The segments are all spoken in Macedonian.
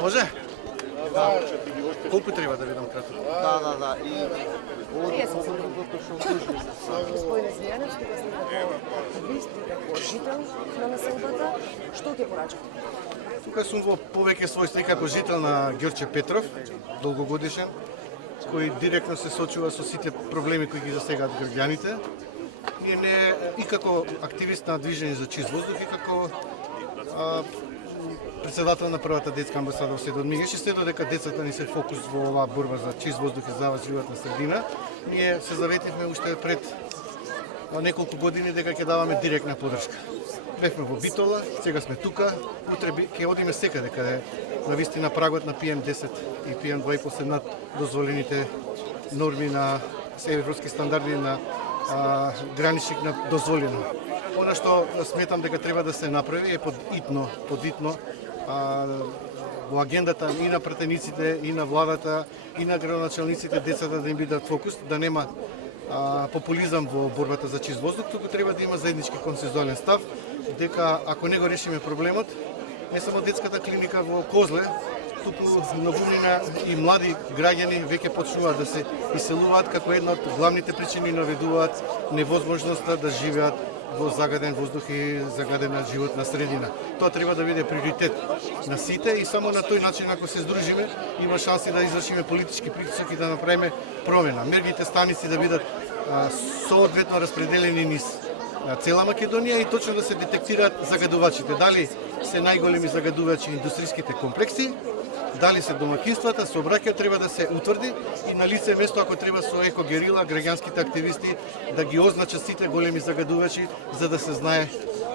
Може? Колку треба да видам кратко? Да. И другото што служи за Господине Звијанец, тука сте ви сте како жител на населбата, што ќе порачате? Тука сум во повеќе својства и како жител на Ѓорче Петров, долгогодишен, кој директно се сочува со сите проблеми кои ги засегаат граѓаните. Ние не и како активист на Движење за чист воздух и како председател на првата детска амбасада во Седо Мигеш и следо дека децата ни се фокус во оваа борба за чист воздух и здрава животна средина. Ние се заветивме уште пред неколку години дека ќе даваме директна подршка. Бевме во Битола, сега сме тука, утре ќе одиме секаде каде навистина прагот на PM10 и PM2,5 се над дозволените норми на европски стандарди на граничник на дозволено. Она што сметам дека треба да се направи е подитно во агендата и на пратениците, и на владата, и на градоначалниците, децата да им бидат фокус, да нема популизам во борбата за чист воздух, туку треба да има заеднички консензуален став, дека ако не го решиме проблемот, не само детската клиника во Козле, туку многумина и млади граѓани веќе почнуваат да се иселуваат како една од главните причини наведуваат невозможноста да живеат во загаден воздух и загадена животна средина. Тоа треба да биде приоритет на сите и само на тој начин ако се здружиме има шанси да извршиме политички притисок и да направиме промена. Мерните станици да бидат соодветно распределени низ цела Македонија и точно да се детектираат загадувачите. Дали се најголеми загадувачи индустријските комплекси, дали се домакинствата, сообраќај треба да се утврди и на лице место ако треба со екогерила, граѓанските активисти да ги означат сите големи загадувачи за да се знае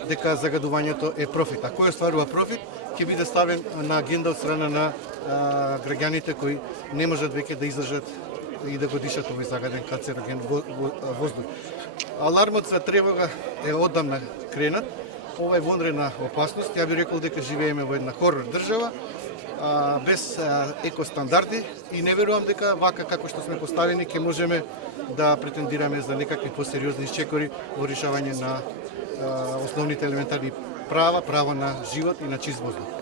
дека загадувањето е профит. А кој остварува профит ќе биде ставен на агенда од страна на граѓаните кои не можат веќе да издржат и да го дишат овој загаден канцероген воздух. Алармот за тревога е одамна кренат. Ова е вонредна опасност. Ја би рекол дека живееме во една хорор држава, без екостандарди и не верувам дека вака како што сме поставени ќе можеме да претендираме за некакви посериозни чекори во решавање на основните елементарни права, право на живот и на чист воздух.